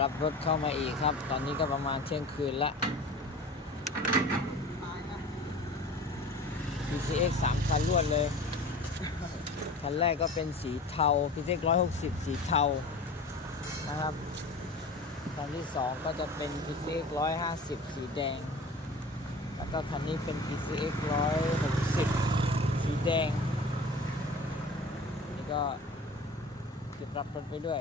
รับรถเข้ามาอีกครับ ตอนนี้ก็ประมาณเที่ยงคืนละ PCX 3 คันรวดเลย คันแรกก็เป็นสีเทา PCX 160 สีเทา นะครับ คันที่ 2 ก็จะเป็น PCX 150 สีแดง แล้วก็คันนี้เป็น PCX 160 สีแดง นี่ก็เก็บรับรถไปด้วย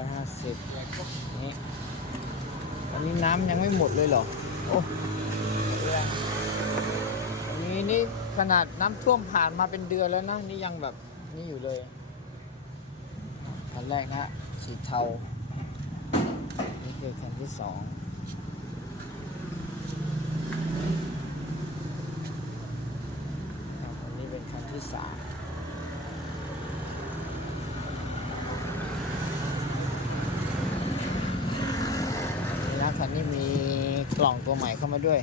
150นี่วันนี้น้ำยังไม่หมดเลยเหรอ โอ้วันนี้นี่ขนาดน้ำท่วมผ่านมาเป็นเดือนแล้วนะ นี่ยังแบบนี่อยู่เลยคันแรกนะฮะสีเทา นี่คือคันที่สองอันนี้เป็นคันที่สามนี่นะ คันนี้มีกล่องตัวใหม่เข้ามาด้วย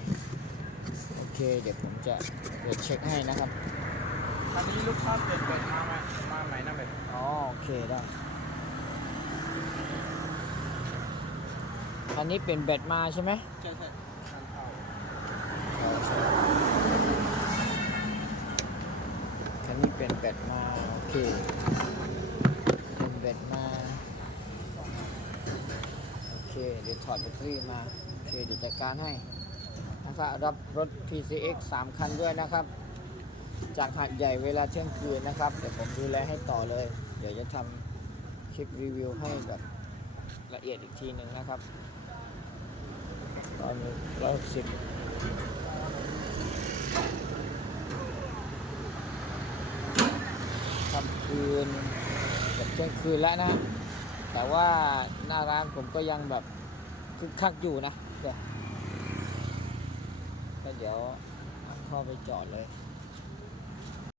โอเค เดี๋ยวผมจะเปิดเช็คให้นะครับอันนี้ลูกค้าเปลี่ยนเปิดมาไหมมาใหม่นะแบบอ๋อโอเคได้คันนี้เป็นแบตมาใช่ไหมใช่ใช่คันเก่าคันนี้เป็นแบตมาโอเคเป็นแบตมาโอเคเดี๋ยวถอดแบตเตอรี่มาโอเคเดี๋ยวจัดการให้นะครับรับรถ PCX 3 คันด้วยนะครับ จากหาดใหญ่เวลาเที่ยงคืนนะครับ เดี๋ยวผมดูแลให้ต่อเลย เดี๋ยวจะทำคลิปรีวิวให้แบบละเอียดอีกทีหนึ่งนะครับ ตอนนี้ร้อยหกสิบค่ำคืนเกือบเที่ยงคืนแล้วนะ แต่ว่าหน้าร้านผมก็ยังแบบ คึกคักอยู่นะเดี๋ยวก็เดี๋ยวเอาเข้าไปจอดเลย